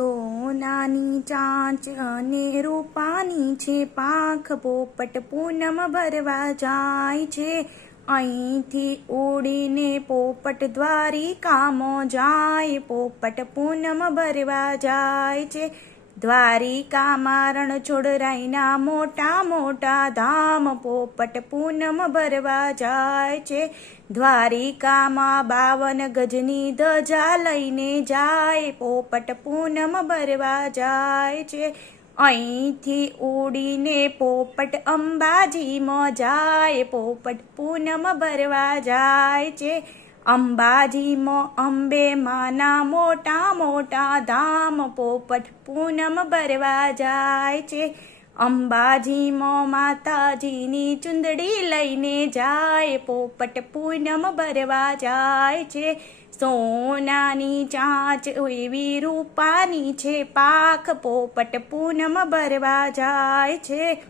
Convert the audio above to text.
સોનાની ચાંચ અને રૂપાની છે પાંખ, પોપટ પૂનમ ભરવા જાય છે. અહીંથી ઉડીને પોપટ દ્વારિકામાં જાય, પોપટ પૂનમ ભરવા જાય છે. દ્વારિકામાં રણછોડરાયના મોટા મોટા ધામ, પોપટ પૂનમ ભરવા જાય છે. દ્વારિકામાં 52 ગજની ધજા લઈને જાય, પોપટ પૂનમ ભરવા જાય છે. અહીંથી ઉડીને પોપટ અંબાજીમાં જાય, પોપટ પૂનમ ભરવા જાય છે. અંબાજીમાં અંબે માના મોટા મોટા ધામ, પોપટ પૂનમ ભરવા જાય છે. અંબાજીમાં માતાજીની ચુંદડી લઈને જાય, પોપટ પૂનમ ભરવા જાય છે. સોનાની ચાંચ એવી રૂપાની છે પાંખ, પોપટ પૂનમ ભરવા જાય છે.